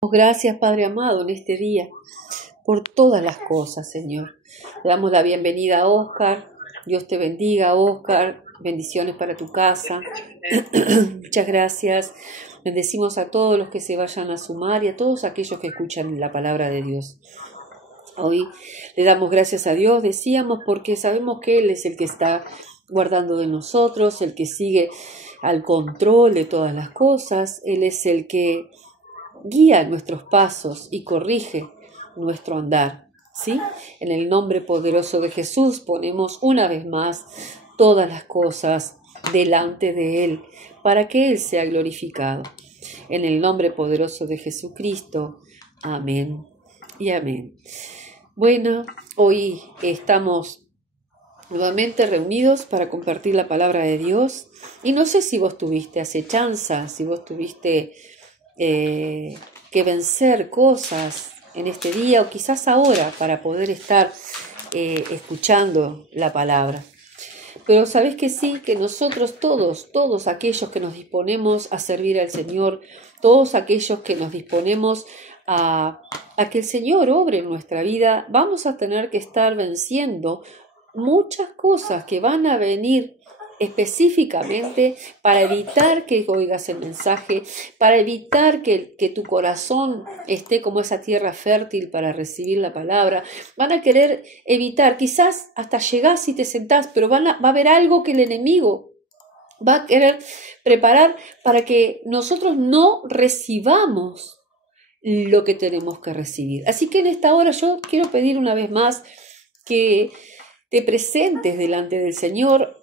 Gracias, Padre amado, en este día, por todas las cosas, Señor. Le damos la bienvenida a Oscar. Dios te bendiga, Oscar. Bendiciones para tu casa. Muchas gracias. Bendecimos a todos los que se vayan a sumar y a todos aquellos que escuchan la palabra de Dios. Hoy le damos gracias a Dios, decíamos, porque sabemos que Él es el que está guardando de nosotros, el que sigue al control de todas las cosas. Él es el que guía nuestros pasos y corrige nuestro andar, ¿sí? En el nombre poderoso de Jesús ponemos una vez más todas las cosas delante de Él para que Él sea glorificado. En el nombre poderoso de Jesucristo. Amén y amén. Bueno, hoy estamos nuevamente reunidos para compartir la palabra de Dios. Y no sé si vos tuviste acechanza, si vos tuviste que vencer cosas en este día o quizás ahora para poder estar escuchando la palabra. Pero sabés que sí, que nosotros todos aquellos que nos disponemos a servir al Señor, todos aquellos que nos disponemos a que el Señor obre en nuestra vida, vamos a tener que estar venciendo muchas cosas que van a venir específicamente para evitar que oigas el mensaje, para evitar que tu corazón esté como esa tierra fértil para recibir la palabra. Van a querer evitar, quizás hasta llegás y te sentás, pero va a haber algo que el enemigo va a querer preparar para que nosotros no recibamos lo que tenemos que recibir. Así que en esta hora yo quiero pedir una vez más que te presentes delante del Señor.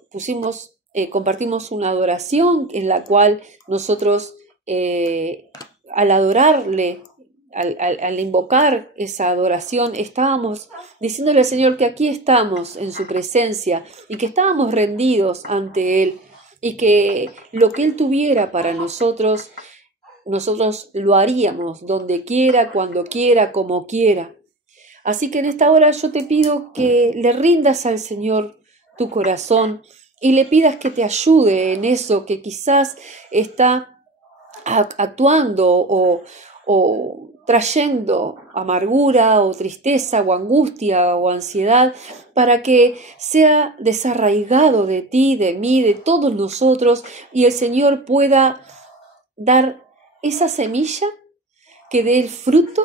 Compartimos una adoración en la cual nosotros al adorarle, al invocar esa adoración, estábamos diciéndole al Señor que aquí estamos en su presencia y que estábamos rendidos ante Él y que lo que Él tuviera para nosotros lo haríamos donde quiera, cuando quiera, como quiera. Así que en esta hora yo te pido que le rindas al Señor tu corazón y le pidas que te ayude en eso que quizás está actuando o trayendo amargura o tristeza o angustia o ansiedad, para que sea desarraigado de ti, de mí, de todos nosotros, y el Señor pueda dar esa semilla que dé el fruto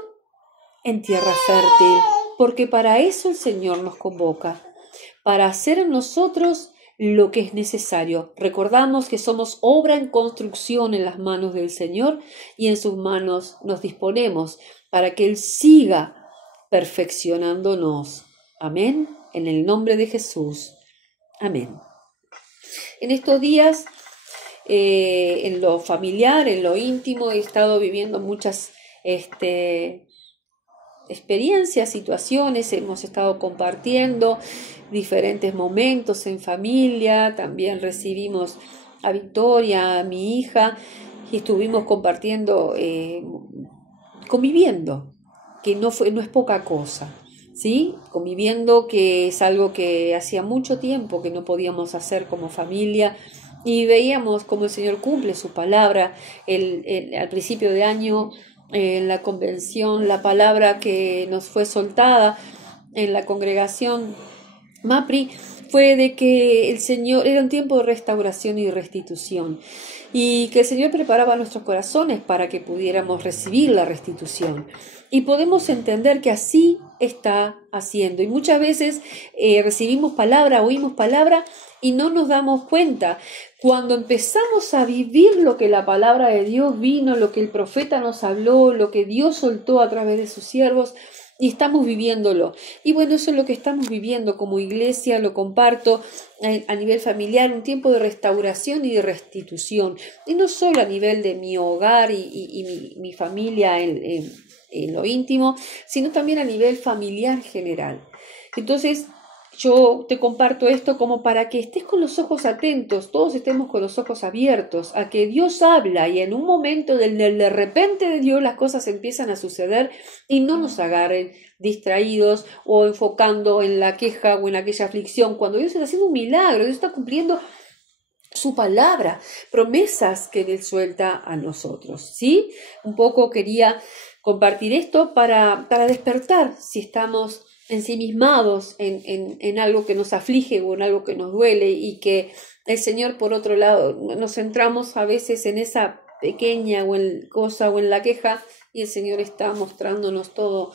en tierra fértil, porque para eso el Señor nos convoca, para hacer en nosotros lo que es necesario. Recordamos que somos obra en construcción en las manos del Señor y en sus manos nos disponemos para que Él siga perfeccionándonos. Amén. En el nombre de Jesús. Amén. En estos días, en lo familiar, en lo íntimo, he estado viviendo muchas experiencias, situaciones, hemos estado compartiendo diferentes momentos en familia. También recibimos a Victoria, a mi hija, y estuvimos compartiendo, conviviendo, que no es poca cosa, ¿sí? Conviviendo, que es algo que hacía mucho tiempo que no podíamos hacer como familia, y veíamos cómo el Señor cumple su palabra. Al principio de año, en la convención, la palabra que nos fue soltada en la congregación MAPRI fue de que el Señor era un tiempo de restauración y de restitución, y que el Señor preparaba nuestros corazones para que pudiéramos recibir la restitución. Y podemos entender que así está haciendo. Y muchas veces recibimos palabra, oímos palabra y no nos damos cuenta. Cuando empezamos a vivir lo que la palabra de Dios vino, lo que el profeta nos habló, lo que Dios soltó a través de sus siervos, y estamos viviéndolo. Y bueno, eso es lo que estamos viviendo como iglesia, lo comparto a nivel familiar, un tiempo de restauración y de restitución. Y no solo a nivel de mi hogar y mi familia en lo íntimo, sino también a nivel familiar general. Entonces, yo te comparto esto como para que estés con los ojos atentos, todos estemos con los ojos abiertos a que Dios habla, y en un momento del de repente de Dios las cosas empiezan a suceder y no nos agarren distraídos o enfocando en la queja o en aquella aflicción, cuando Dios está haciendo un milagro, Dios está cumpliendo su palabra, promesas que Él suelta a nosotros, ¿sí? Un poco quería compartir esto para despertar si estamos ensimismados en algo que nos aflige o en algo que nos duele, y que el Señor, por otro lado, nos centramos a veces en esa pequeña cosa o en la queja, y el Señor está mostrándonos todo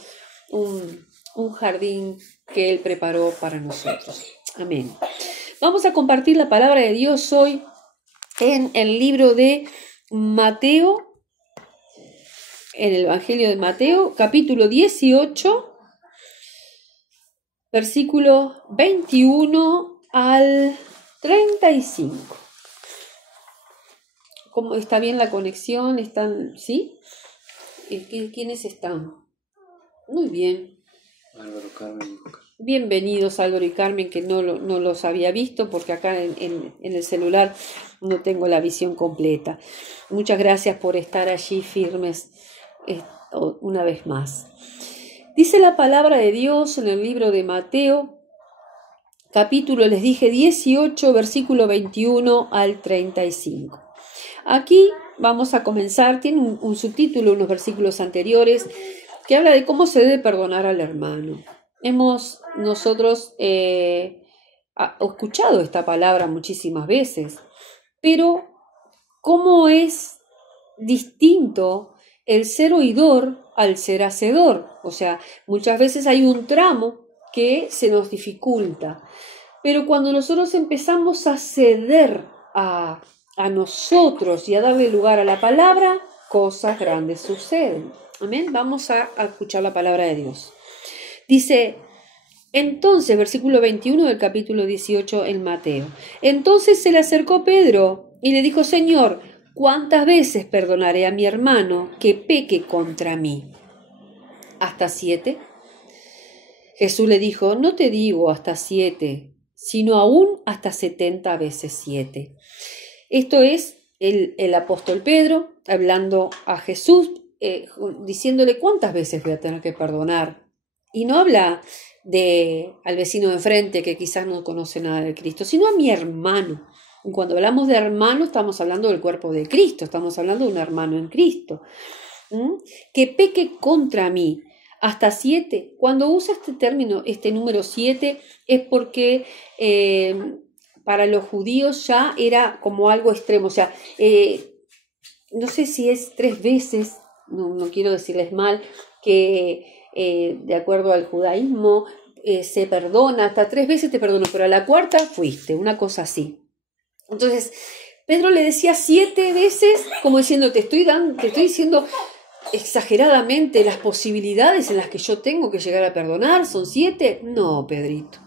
un jardín que Él preparó para nosotros. Amén. Vamos a compartir la palabra de Dios hoy en el libro de Mateo, en el Evangelio de Mateo, capítulo 18, versículo 21 al 35. ¿Cómo está bien la conexión? ¿Están, sí? ¿Quiénes están? Muy bien. Álvaro, Carmen. Bienvenidos, Álvaro y Carmen, que no los había visto porque acá en el celular no tengo la visión completa. Muchas gracias por estar allí firmes una vez más. Dice la palabra de Dios en el libro de Mateo, capítulo, les dije, 18, versículo 21 al 35. Aquí vamos a comenzar, tiene un subtítulo, unos versículos anteriores, que habla de cómo se debe perdonar al hermano. Hemos nosotros escuchado esta palabra muchísimas veces, pero ¿cómo es distinto el ser oidor al ser hacedor? O sea, muchas veces hay un tramo que se nos dificulta, pero cuando nosotros empezamos a ceder a nosotros y a darle lugar a la palabra, cosas grandes suceden. Amén. Vamos a escuchar la palabra de Dios. Dice, entonces, versículo 21 del capítulo 18 en Mateo. Entonces se le acercó Pedro y le dijo, Señor, ¿cuántas veces perdonaré a mi hermano que peque contra mí? ¿Hasta 7? Jesús le dijo, no te digo hasta 7, sino aún hasta 70 veces 7. Esto es el apóstol Pedro hablando a Jesús, diciéndole cuántas veces voy a tener que perdonar. Y no habla al vecino de enfrente que quizás no conoce nada de Cristo, sino a mi hermano. Y cuando hablamos de hermano, estamos hablando del cuerpo de Cristo, estamos hablando de un hermano en Cristo. Que peque contra mí. Hasta 7. Cuando usa este término, este número 7, es porque para los judíos ya era como algo extremo. O sea, no sé si es 3 veces, no quiero decirles mal, que de acuerdo al judaísmo se perdona, hasta 3 veces te perdono, pero a la 4ª fuiste, una cosa así. Entonces, Pedro le decía 7 veces, como diciendo, te estoy diciendo exageradamente las posibilidades en las que yo tengo que llegar a perdonar, ¿son 7? No, Pedrito.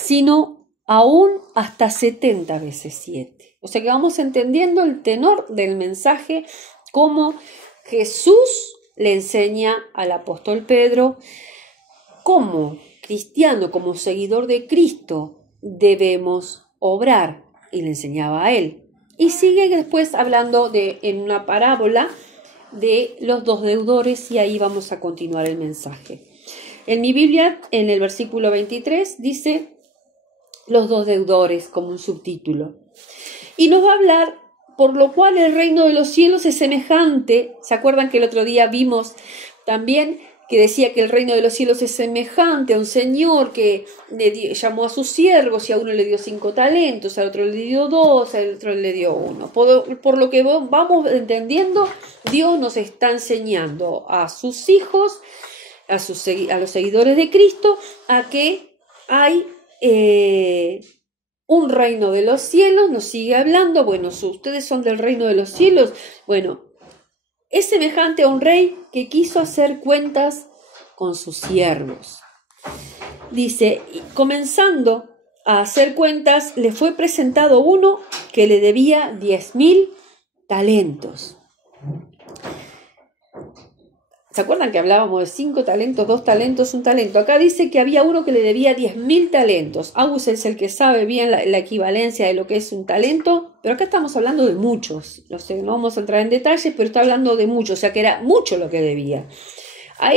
Sino aún hasta 70 veces 7. O sea que vamos entendiendo el tenor del mensaje, cómo Jesús le enseña al apóstol Pedro cómo cristiano, como seguidor de Cristo, debemos obrar, y le enseñaba a él. Y sigue después hablando en una parábola de los 2 deudores, y ahí vamos a continuar el mensaje. En mi Biblia, en el versículo 23, dice los 2 deudores como un subtítulo. Y nos va a hablar, por lo cual el reino de los cielos es semejante. ¿Se acuerdan que el otro día vimos también que decía que el reino de los cielos es semejante a un señor que llamó a sus siervos, y a uno le dio 5 talentos, al otro le dio 2, al otro le dio 1? Por lo que vamos entendiendo, Dios nos está enseñando a sus hijos, a los seguidores de Cristo, a que hay un reino de los cielos. Nos sigue hablando, bueno, ustedes son del reino de los cielos. Bueno, es semejante a un rey que quiso hacer cuentas con sus siervos. Dice, comenzando a hacer cuentas, le fue presentado uno que le debía 10.000 talentos. ¿Se acuerdan que hablábamos de 5 talentos, 2 talentos, 1 talento? Acá dice que había uno que le debía 10.000 talentos. Agus es el que sabe bien la equivalencia de lo que es un talento, pero acá estamos hablando de muchos. No sé, no vamos a entrar en detalles, pero está hablando de muchos, o sea que era mucho lo que debía. A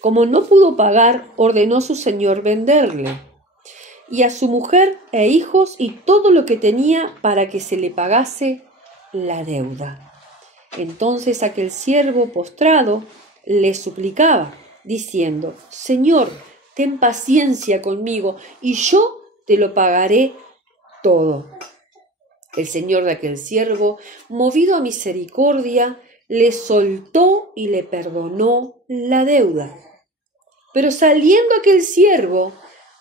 como no pudo pagar, ordenó su señor venderle, y a su mujer e hijos y todo lo que tenía, para que se le pagase la deuda. Entonces aquel siervo postrado le suplicaba, diciendo: Señor, ten paciencia conmigo, y yo te lo pagaré todo. El señor de aquel siervo, movido a misericordia, le soltó y le perdonó la deuda. Pero saliendo aquel siervo,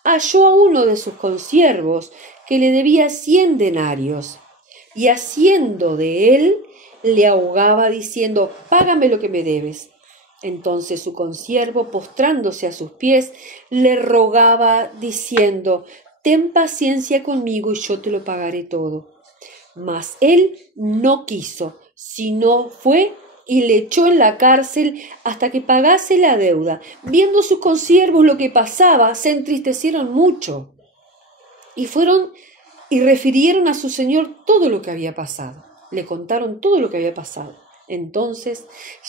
halló a uno de sus consiervos que le debía 100 denarios, y haciendo de él, le ahogaba diciendo: Págame lo que me debes. Entonces su consiervo, postrándose a sus pies, le rogaba diciendo: Ten paciencia conmigo y yo te lo pagaré todo. Mas él no quiso, sino fue y le echó en la cárcel hasta que pagase la deuda. Viendo sus consiervos lo que pasaba, se entristecieron mucho y fueron y refirieron a su señor todo lo que había pasado. Le contaron todo lo que había pasado. Entonces,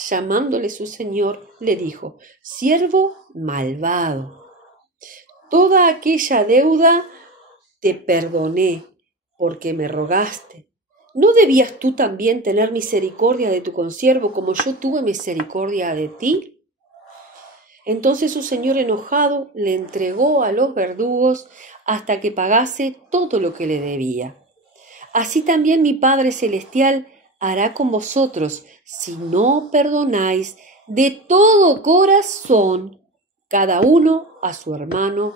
llamándole su señor, le dijo: Siervo malvado, toda aquella deuda te perdoné, porque me rogaste. ¿No debías tú también tener misericordia de tu consiervo como yo tuve misericordia de ti? Entonces su señor, enojado, le entregó a los verdugos hasta que pagase todo lo que le debía. Así también mi Padre Celestial hará con vosotros, si no perdonáis de todo corazón cada uno a su hermano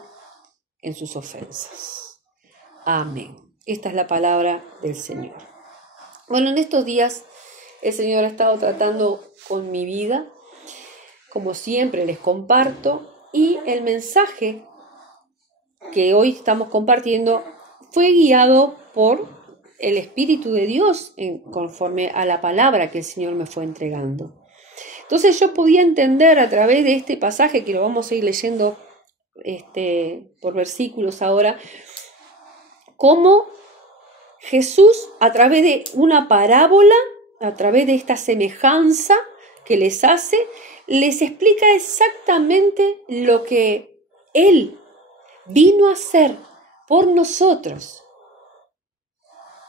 en sus ofensas. Amén. Esta es la palabra del Señor. Bueno, en estos días el Señor ha estado tratando con mi vida, como siempre les comparto, y el mensaje que hoy estamos compartiendo fue guiado por el Espíritu de Dios conforme a la palabra que el Señor me fue entregando. Entonces yo podía entender a través de este pasaje, que lo vamos a ir leyendo por versículos ahora, cómo Jesús, a través de una parábola, a través de esta semejanza que les hace, les explica exactamente lo que Él vino a hacer por nosotros.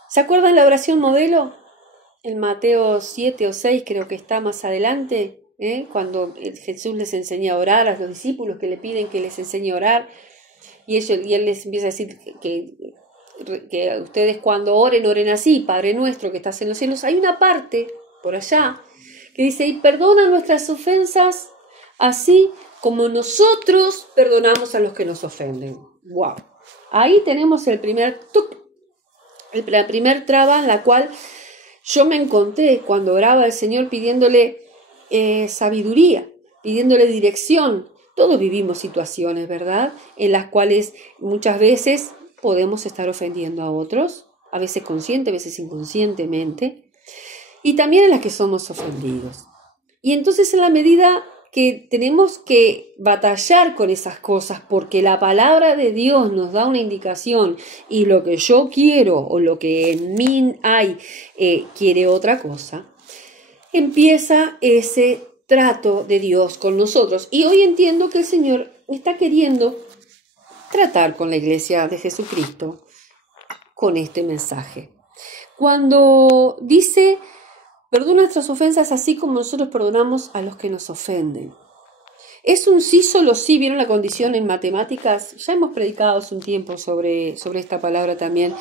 ¿Se acuerdan la oración modelo? En Mateo 7 o 6, creo que está más adelante, cuando Jesús les enseña a orar a los discípulos que le piden que les enseñe a orar, y Él les empieza a decir que ustedes cuando oren así: Padre nuestro que estás en los cielos. Hay una parte por allá que dice: y perdona nuestras ofensas así como nosotros perdonamos a los que nos ofenden. ¡Wow! Ahí tenemos la primer traba en la cual yo me encontré cuando oraba al Señor pidiéndole sabiduría, pidiéndole dirección. Todos vivimos situaciones, ¿verdad?, en las cuales muchas veces podemos estar ofendiendo a otros, a veces consciente, a veces inconscientemente, y también en las que somos ofendidos. Y entonces, en la medida que tenemos que batallar con esas cosas, porque la palabra de Dios nos da una indicación, y lo que yo quiero o lo que en mí hay quiere otra cosa, empieza ese trato de Dios con nosotros. Y hoy entiendo que el Señor está queriendo tratar con la iglesia de Jesucristo con este mensaje. Cuando dice: perdona nuestras ofensas así como nosotros perdonamos a los que nos ofenden. Es un sí, solo sí. ¿Vieron la condición en matemáticas? Ya hemos predicado hace un tiempo sobre esta palabra también.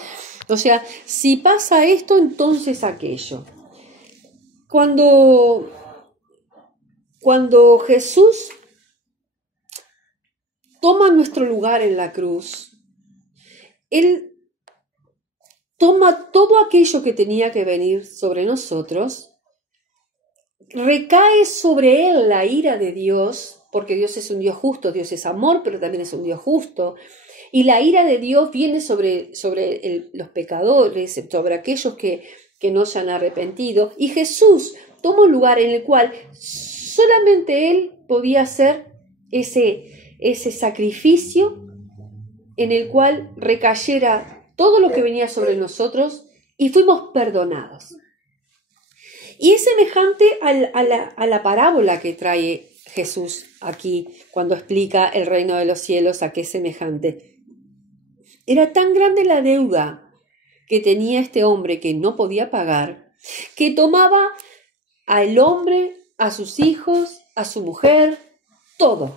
O sea, si pasa esto, entonces aquello. Cuando Jesús toma nuestro lugar en la cruz, Él toma todo aquello que tenía que venir sobre nosotros, recae sobre Él la ira de Dios, porque Dios es un Dios justo, Dios es amor, pero también es un Dios justo, y la ira de Dios viene sobre los pecadores, sobre aquellos que no se han arrepentido, y Jesús toma un lugar en el cual solamente Él podía hacer ese sacrificio en el cual recayera todo lo que venía sobre nosotros y fuimos perdonados. Y es semejante a la parábola que trae Jesús aquí cuando explica el reino de los cielos, a qué es semejante. Era tan grande la deuda que tenía este hombre que no podía pagar, que tomaba al hombre, a sus hijos, a su mujer, todo.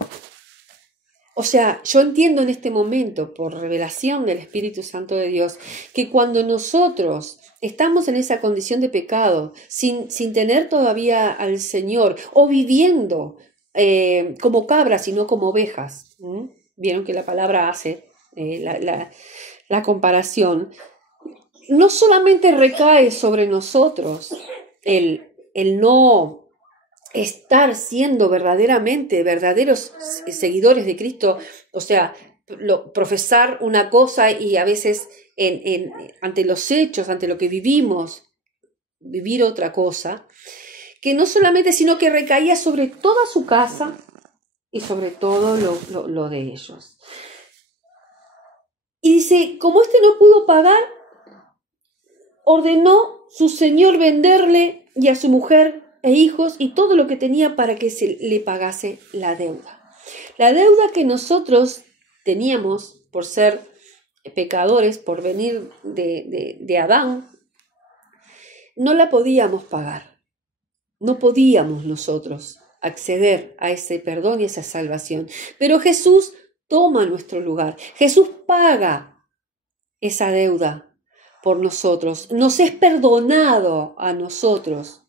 O sea, yo entiendo en este momento, por revelación del Espíritu Santo de Dios, que cuando nosotros estamos en esa condición de pecado, sin tener todavía al Señor, o viviendo como cabras y no como ovejas, ¿m? Vieron que la palabra hace la comparación, no solamente recae sobre nosotros el no estar siendo verdaderos seguidores de Cristo, o sea, profesar una cosa y a veces ante los hechos, ante lo que vivimos, vivir otra cosa, que no solamente, sino que recaía sobre toda su casa y sobre todo lo de ellos. Y dice, como este no pudo pagar, ordenó su señor venderle y a su mujer e hijos y todo lo que tenía para que se le pagase la deuda. La deuda que nosotros teníamos por ser pecadores, por venir de Adán, no la podíamos pagar. No podíamos nosotros acceder a ese perdón y esa salvación. Pero Jesús toma nuestro lugar. Jesús paga esa deuda por nosotros. Nos es perdonado a nosotros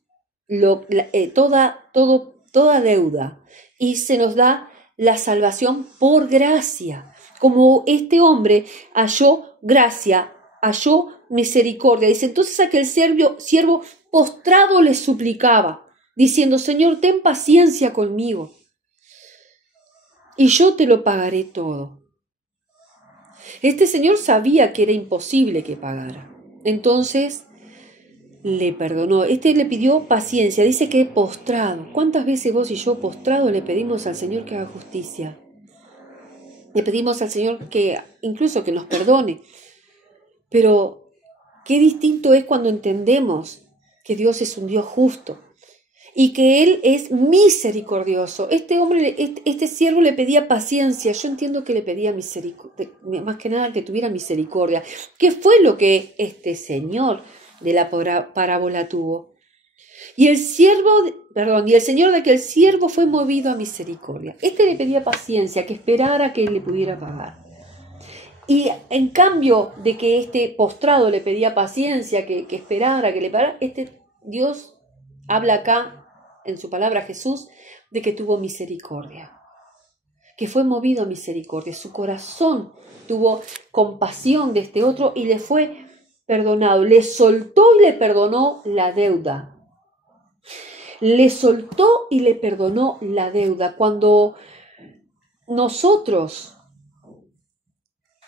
toda deuda y se nos da la salvación por gracia. Como este hombre halló gracia, halló misericordia. Dice, entonces aquel siervo postrado le suplicaba, diciendo, Señor, ten paciencia conmigo y yo te lo pagaré todo. Este señor sabía que era imposible que pagara. Entonces le perdonó. Le pidió paciencia. Dice que postrado. ¿Cuántas veces vos y yo postrado le pedimos al Señor que haga justicia? Le pedimos al Señor que incluso que nos perdone. Pero qué distinto es cuando entendemos que Dios es un Dios justo y que Él es misericordioso. Este hombre, este siervo le pedía paciencia. Yo entiendo que le pedía misericordia, más que nada que tuviera misericordia. ¿Qué fue lo que este señor de la parábola tuvo? Y el Señor de aquel siervo fue movido a misericordia. Este le pedía paciencia, que esperara que él le pudiera pagar. Y en cambio de que este postrado le pedía paciencia, que esperara, que le pagara, Dios habla acá en su palabra Jesús de que tuvo misericordia, que fue movido a misericordia. Su corazón tuvo compasión de este otro y le fue perdonado. Le soltó y le perdonó la deuda. Le soltó y le perdonó la deuda. Cuando nosotros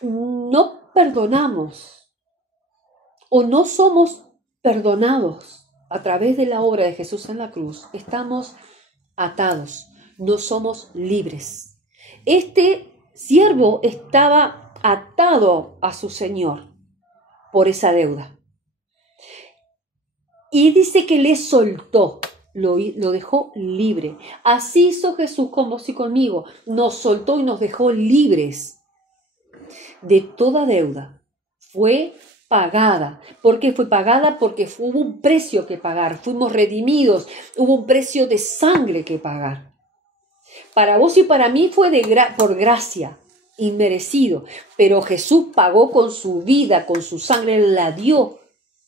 no perdonamos o no somos perdonados a través de la obra de Jesús en la cruz, estamos atados, no somos libres. Este siervo estaba atado a su señor por esa deuda. Y dice que le soltó, lo dejó libre. Así hizo Jesús con vos y conmigo. Nos soltó y nos dejó libres de toda deuda. Fue pagada. ¿Por qué fue pagada? Porque hubo un precio que pagar. Fuimos redimidos. Hubo un precio de sangre que pagar. Para vos y para mí fue por gracia, inmerecido. Pero Jesús pagó con su vida, con su sangre, Él la dio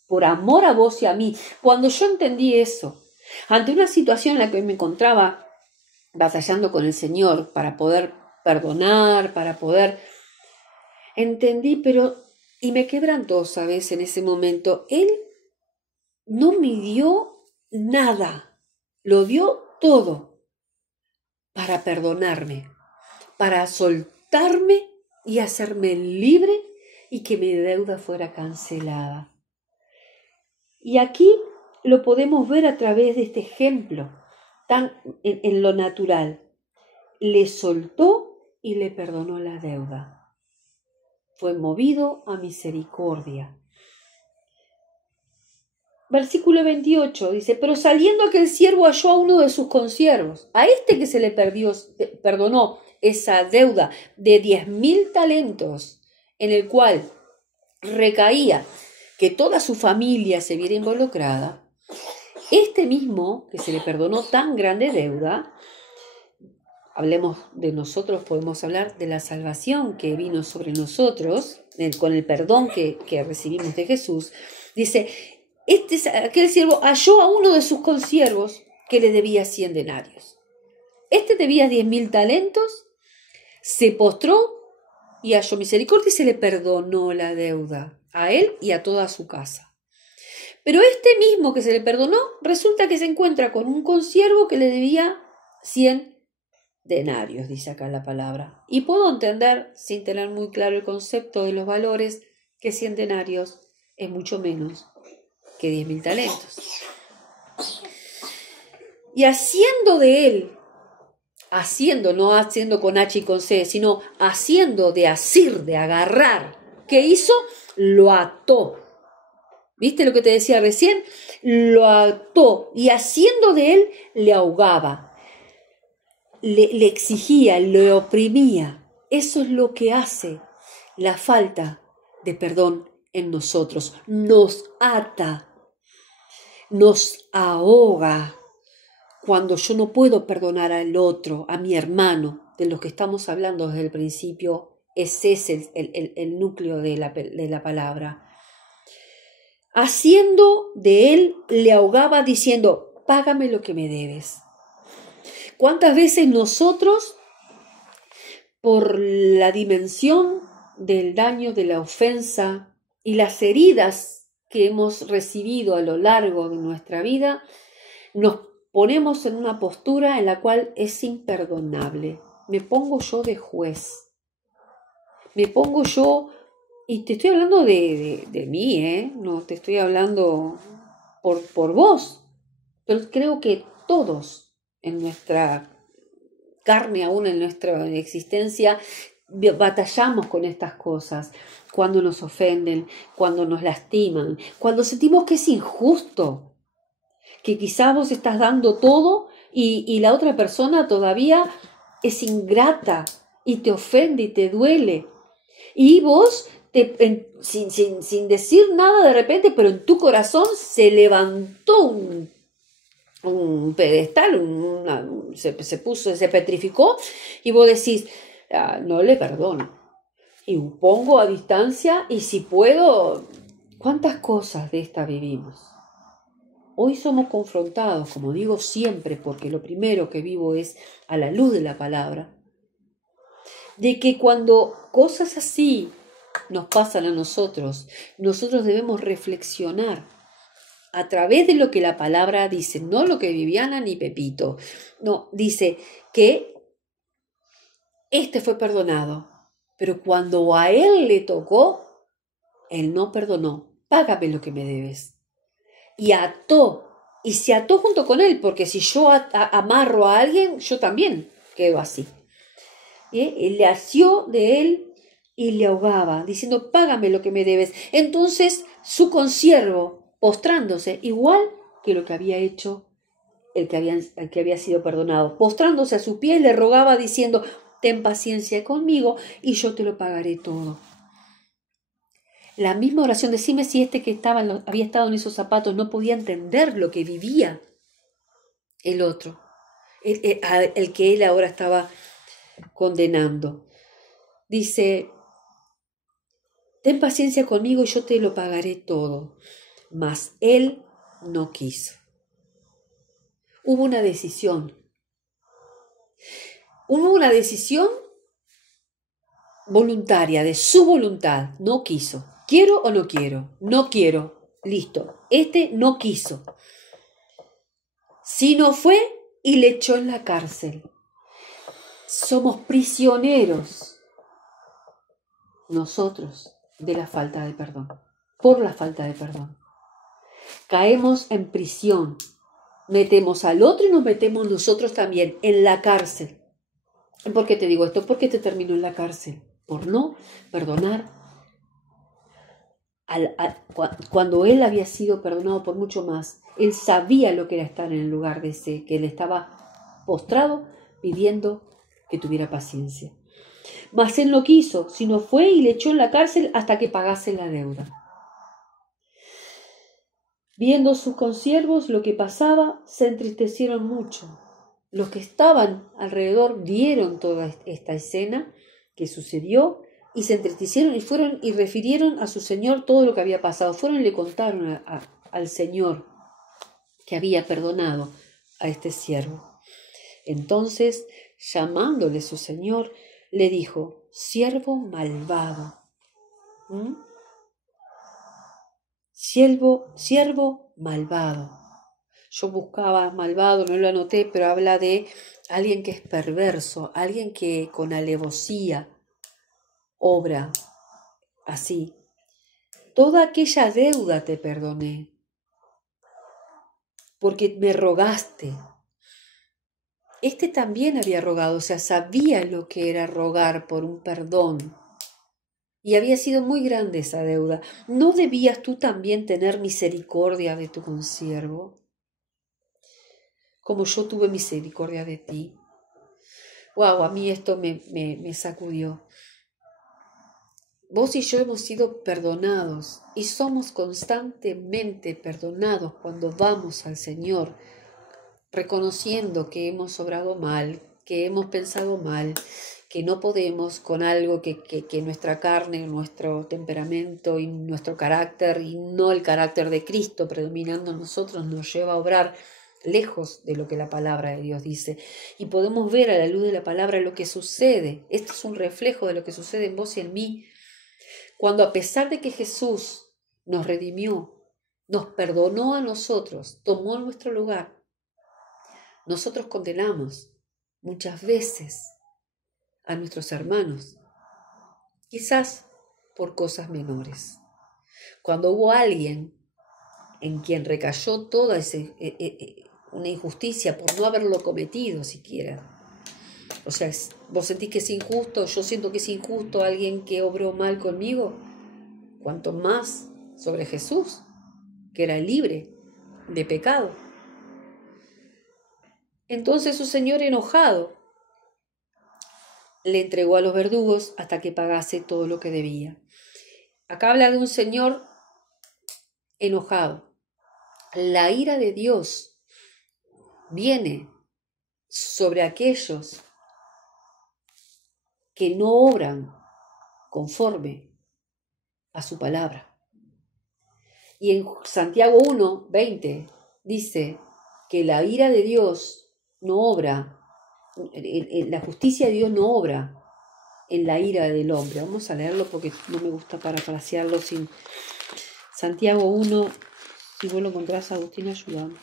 por amor a vos y a mí. Cuando yo entendí eso, ante una situación en la que me encontraba batallando con el Señor para poder perdonar, para poder... Entendí, y me quebrantó, ¿sabes? En ese momento, Él no me dio nada, lo dio todo para perdonarme, para soltarme y hacerme libre y que mi deuda fuera cancelada. Y aquí lo podemos ver a través de este ejemplo, en lo natural. Le soltó y le perdonó la deuda. Fue movido a misericordia. Versículo 28 dice, pero saliendo aquel siervo halló a uno de sus consiervos, a este que se le perdonó esa deuda de 10.000 talentos, en el cual recaía que toda su familia se viera involucrada, este mismo que se le perdonó tan grande deuda, hablemos de nosotros, podemos hablar de la salvación que vino sobre nosotros, con el perdón que recibimos de Jesús. Dice, aquel siervo halló a uno de sus consiervos que le debía 100 denarios. Este debía 10.000 talentos, se postró y halló misericordia y se le perdonó la deuda a él y a toda su casa. Pero este mismo que se le perdonó, resulta que se encuentra con un consiervo que le debía 100 denarios, dice acá la palabra. Y puedo entender, sin tener muy claro el concepto de los valores, que 100 denarios es mucho menos que 10.000 talentos. Y haciendo de él, no haciendo con H y con C, sino haciendo de asir, de agarrar, ¿qué hizo? Lo ató. ¿Viste lo que te decía recién? Lo ató y haciendo de él le ahogaba, le exigía, le oprimía. Eso es lo que hace la falta de perdón en nosotros. Nos ata, nos ahoga. Cuando yo no puedo perdonar al otro, a mi hermano, de los que estamos hablando desde el principio, ese es el núcleo de la palabra. Haciendo de él, le ahogaba diciendo, págame lo que me debes. ¿Cuántas veces nosotros, por la dimensión del daño, de la ofensa y las heridas que hemos recibido a lo largo de nuestra vida, nos ponemos en una postura en la cual es imperdonable? Me pongo yo de juez. Me pongo yo, y te estoy hablando de mí, no te estoy hablando por vos, pero creo que todos en nuestra carne, aún en nuestra existencia, batallamos con estas cosas. Cuando nos ofenden, cuando nos lastiman, cuando sentimos que es injusto, que quizás vos estás dando todo y la otra persona todavía es ingrata y te ofende y te duele. Y vos, sin decir nada de repente, pero en tu corazón se levantó un pedestal, se petrificó y vos decís, no le perdono. Y pongo a distancia y si puedo, ¿cuántas cosas de esta vivimos? Hoy somos confrontados, como digo siempre, porque lo primero que vivo es a la luz de la palabra, de que cuando cosas así nos pasan a nosotros debemos reflexionar a través de lo que la palabra dice, no lo que Viviana ni Pepito, no, dice que este fue perdonado, pero cuando a él le tocó, él no perdonó, págame lo que me debes. Y ató, y se ató junto con él, porque si yo amarro a alguien, yo también quedo así. Él le asió de él y le ahogaba, diciendo, págame lo que me debes. Entonces su consiervo, postrándose, igual que lo que había hecho el que había sido perdonado, postrándose a sus pies, le rogaba diciendo, ten paciencia conmigo y yo te lo pagaré todo. La misma oración, decime si este que había estado en esos zapatos no podía entender lo que vivía el otro, el que él ahora estaba condenando. Dice, ten paciencia conmigo y yo te lo pagaré todo. Mas él no quiso. Hubo una decisión. Hubo una decisión voluntaria, de su voluntad. No quiso. ¿Quiero o no quiero? No quiero. Listo. Este no quiso. Sino fue y le echó en la cárcel. Somos prisioneros nosotros de la falta de perdón. Por la falta de perdón. Caemos en prisión. Metemos al otro y nos metemos nosotros también en la cárcel. ¿Por qué te digo esto? ¿Por qué te terminó en la cárcel? Por no perdonar. Cuando él había sido perdonado por mucho más, él sabía lo que era estar en el lugar de ese, que él estaba postrado pidiendo que tuviera paciencia. Mas él no quiso, sino fue y le echó en la cárcel hasta que pagase la deuda. Viendo sus consiervos lo que pasaba, se entristecieron mucho. Los que estaban alrededor vieron toda esta escena que sucedió y se entristecieron y fueron y refirieron a su señor todo lo que había pasado. Fueron y le contaron al señor que había perdonado a este siervo. Entonces, llamándole su señor, le dijo: siervo malvado. Siervo malvado. Yo buscaba malvado, no lo anoté, pero habla de alguien que es perverso, alguien que con alevosía obra así. Toda aquella deuda te perdoné, porque me rogaste. Este también había rogado, o sea, sabía lo que era rogar por un perdón. Y había sido muy grande esa deuda. ¿No debías tú también tener misericordia de tu consiervo, como yo tuve misericordia de ti? Wow, a mí esto me sacudió. Vos y yo hemos sido perdonados y somos constantemente perdonados cuando vamos al Señor, reconociendo que hemos obrado mal, que hemos pensado mal, que no podemos con algo que nuestra carne, nuestro temperamento y nuestro carácter, y no el carácter de Cristo predominando en nosotros, nos lleva a obrar lejos de lo que la palabra de Dios dice. Y podemos ver a la luz de la palabra lo que sucede. Esto es un reflejo de lo que sucede en vos y en mí. Cuando, a pesar de que Jesús nos redimió, nos perdonó a nosotros, tomó nuestro lugar, nosotros condenamos muchas veces a nuestros hermanos, quizás por cosas menores. Cuando hubo alguien en quien recayó toda una injusticia por no haberlo cometido siquiera. O sea, vos sentís que es injusto, yo siento que es injusto alguien que obró mal conmigo, cuanto más sobre Jesús, que era libre de pecado. Entonces su señor, enojado, le entregó a los verdugos hasta que pagase todo lo que debía. Acá habla de un señor enojado. La ira de Dios viene sobre aquellos que no obran conforme a su palabra. Y en Santiago 1:20 dice que la ira de Dios no obra, la justicia de Dios no obra en la ira del hombre. Vamos a leerlo porque no me gusta parafrasearlo sin Santiago 1, si vos lo encontrás, Agustín, ayúdame.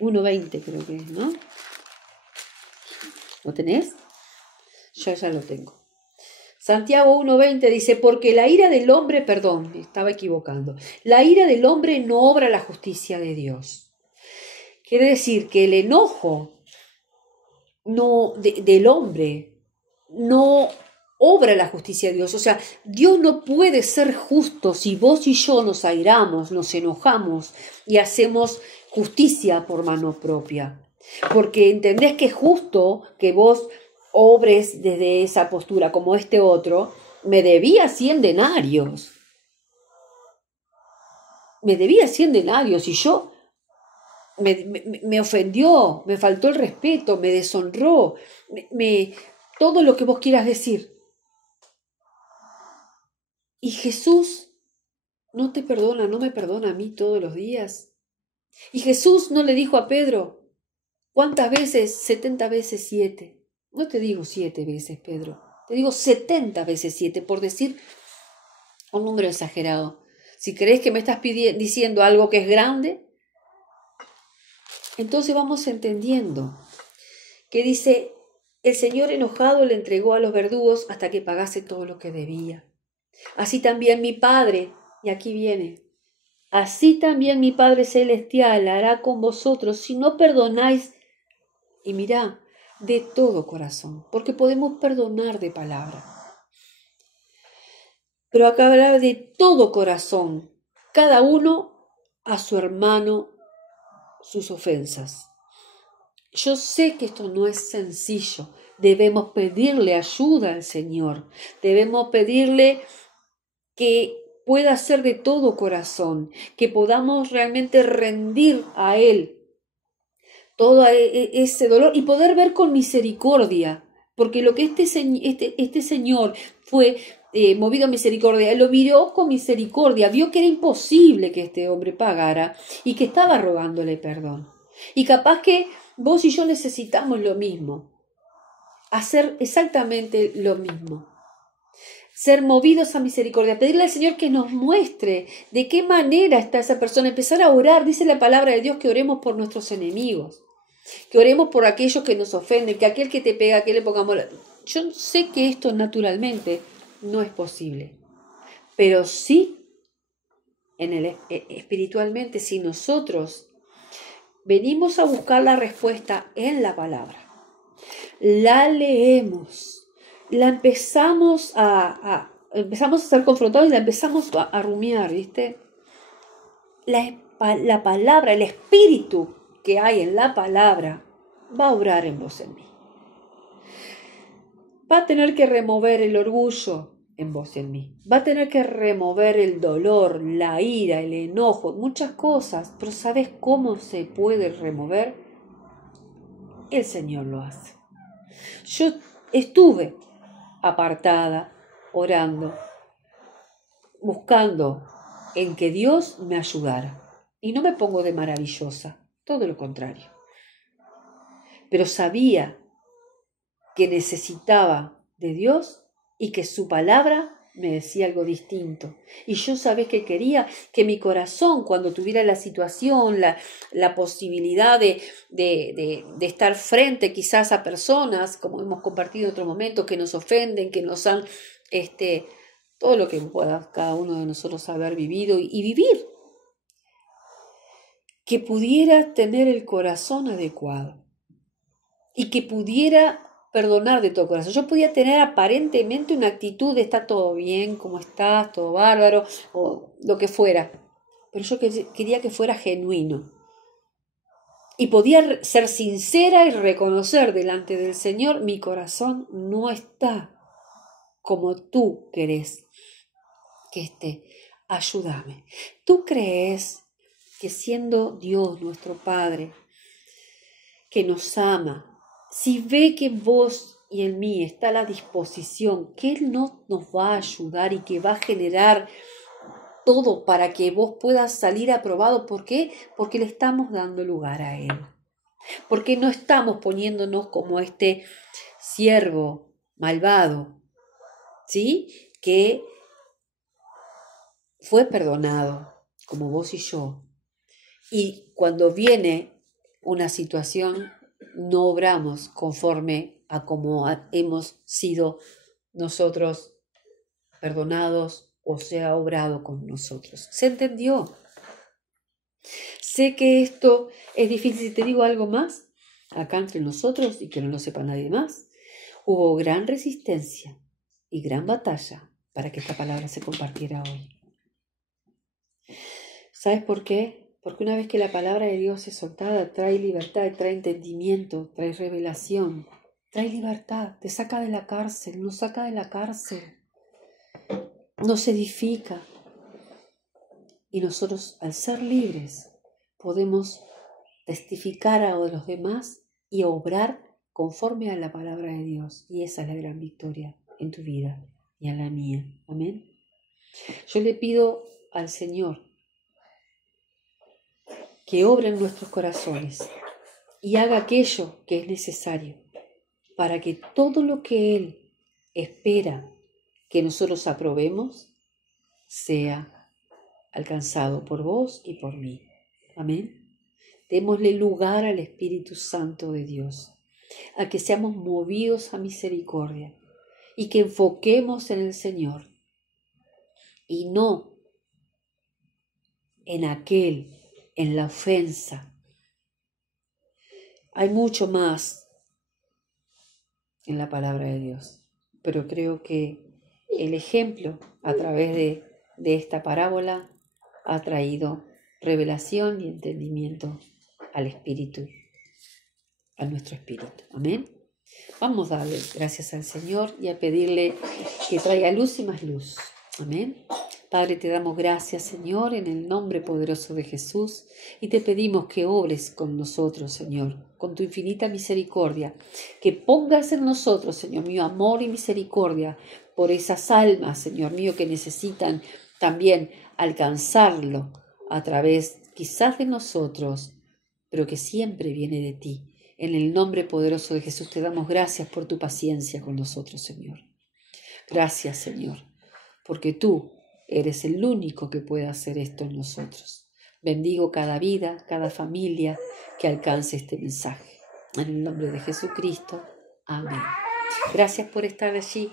1:20 creo que es, ¿no? ¿Lo tenés? Yo ya lo tengo. Santiago 1:20 dice: porque la ira del hombre, perdón, me estaba equivocando, la ira del hombre no obra la justicia de Dios. Quiere decir que el enojo del hombre no obra la justicia de Dios. O sea, Dios no puede ser justo si vos y yo nos airamos, nos enojamos y hacemos justicia por mano propia. Porque entendés que es justo que vos obres desde esa postura, como este otro, me debía 100 denarios. Me debía 100 denarios y yo me ofendió, me faltó el respeto, me deshonró, todo lo que vos quieras decir. Y Jesús no te perdona, no me perdona a mí todos los días. Y Jesús no le dijo a Pedro: ¿cuántas veces? 70 veces 7. No te digo 7 veces, Pedro. Te digo 70 veces 7, por decir un número exagerado. Si crees que me estás diciendo algo que es grande, entonces vamos entendiendo que dice: el Señor enojado le entregó a los verdugos hasta que pagase todo lo que debía. Así también mi Padre, y aquí viene, así también mi Padre Celestial hará con vosotros si no perdonáis, y mirá, de todo corazón, porque podemos perdonar de palabra. Pero acá habla de todo corazón, cada uno a su hermano sus ofensas. Yo sé que esto no es sencillo, debemos pedirle ayuda al Señor, debemos pedirle que pueda ser de todo corazón, que podamos realmente rendir a Él todo ese dolor y poder ver con misericordia, porque lo que este Señor fue movido a misericordia, Él lo vio con misericordia, vio que era imposible que este hombre pagara y que estaba rogándole perdón. Y capaz que vos y yo necesitamos lo mismo, hacer exactamente lo mismo. Ser movidos a misericordia, pedirle al Señor que nos muestre de qué manera está esa persona, empezar a orar. Dice la palabra de Dios que oremos por nuestros enemigos, que oremos por aquellos que nos ofenden, que aquel que te pega, que le pongamos la... Yo sé que esto naturalmente no es posible, pero sí espiritualmente, si nosotros venimos a buscar la respuesta en la palabra, la leemos, la empezamos a ser confrontados y la empezamos a rumiar, ¿viste? La palabra, el espíritu que hay en la palabra va a obrar en vos, en mí. Va a tener que remover el orgullo en vos y en mí. Va a tener que remover el dolor, la ira, el enojo, muchas cosas. Pero ¿sabes cómo se puede remover? El Señor lo hace. Yo estuve apartada, orando, buscando en que Dios me ayudara. Y no me pongo de maravillosa, todo lo contrario. Pero sabía que necesitaba de Dios y que su palabra me decía algo distinto. Y yo sabés que quería que mi corazón, cuando tuviera la situación, la posibilidad de estar frente quizás a personas, como hemos compartido en otro momento, que nos ofenden, que nos han, todo lo que pueda cada uno de nosotros haber vivido y vivir, que pudiera tener el corazón adecuado y que pudiera perdonar de todo corazón. Yo podía tener aparentemente una actitud de está todo bien, cómo estás, todo bárbaro, o lo que fuera, pero yo quería que fuera genuino. Y podía ser sincera y reconocer delante del Señor, mi corazón no está como tú querés que esté. Ayúdame. ¿Tú crees que siendo Dios nuestro Padre, que nos ama, si ve que en vos y en mí está a la disposición, que Él no nos va a ayudar y que va a generar todo para que vos puedas salir aprobado? ¿Por qué? Porque le estamos dando lugar a Él. Porque no estamos poniéndonos como este siervo malvado, ¿sí? Que fue perdonado, como vos y yo. Y cuando viene una situación, no obramos conforme a como hemos sido nosotros perdonados o se ha obrado con nosotros. ¿Se entendió? Sé que esto es difícil. Si te digo algo más, acá entre nosotros y que no lo sepa nadie más, hubo gran resistencia y gran batalla para que esta palabra se compartiera hoy. ¿Sabes por qué? Porque una vez que la palabra de Dios es soltada, trae libertad, trae entendimiento, trae revelación, trae libertad, te saca de la cárcel, nos saca de la cárcel, nos edifica. Y nosotros, al ser libres, podemos testificar a los demás y obrar conforme a la palabra de Dios. Y esa es la gran victoria en tu vida y en la mía. Amén. Yo le pido al Señor que obre en nuestros corazones y haga aquello que es necesario para que todo lo que Él espera que nosotros aprobemos sea alcanzado por vos y por mí. Amén. Démosle lugar al Espíritu Santo de Dios, a que seamos movidos a misericordia y que enfoquemos en el Señor y no en en la ofensa. Hay mucho más en la palabra de Dios, pero creo que el ejemplo a través de esta parábola ha traído revelación y entendimiento al espíritu, a nuestro espíritu. Amén. Vamos a darle gracias al Señor y a pedirle que traiga luz y más luz. Amén. Padre, te damos gracias, Señor, en el nombre poderoso de Jesús, y te pedimos que obres con nosotros, Señor, con tu infinita misericordia, que pongas en nosotros, Señor mío, amor y misericordia por esas almas, Señor mío, que necesitan también alcanzarlo a través quizás de nosotros, pero que siempre viene de ti. En el nombre poderoso de Jesús te damos gracias por tu paciencia con nosotros, Señor. Gracias, Señor, porque tú eres el único que puede hacer esto en nosotros. Bendigo cada vida, cada familia que alcance este mensaje. En el nombre de Jesucristo. Amén. Gracias por estar allí.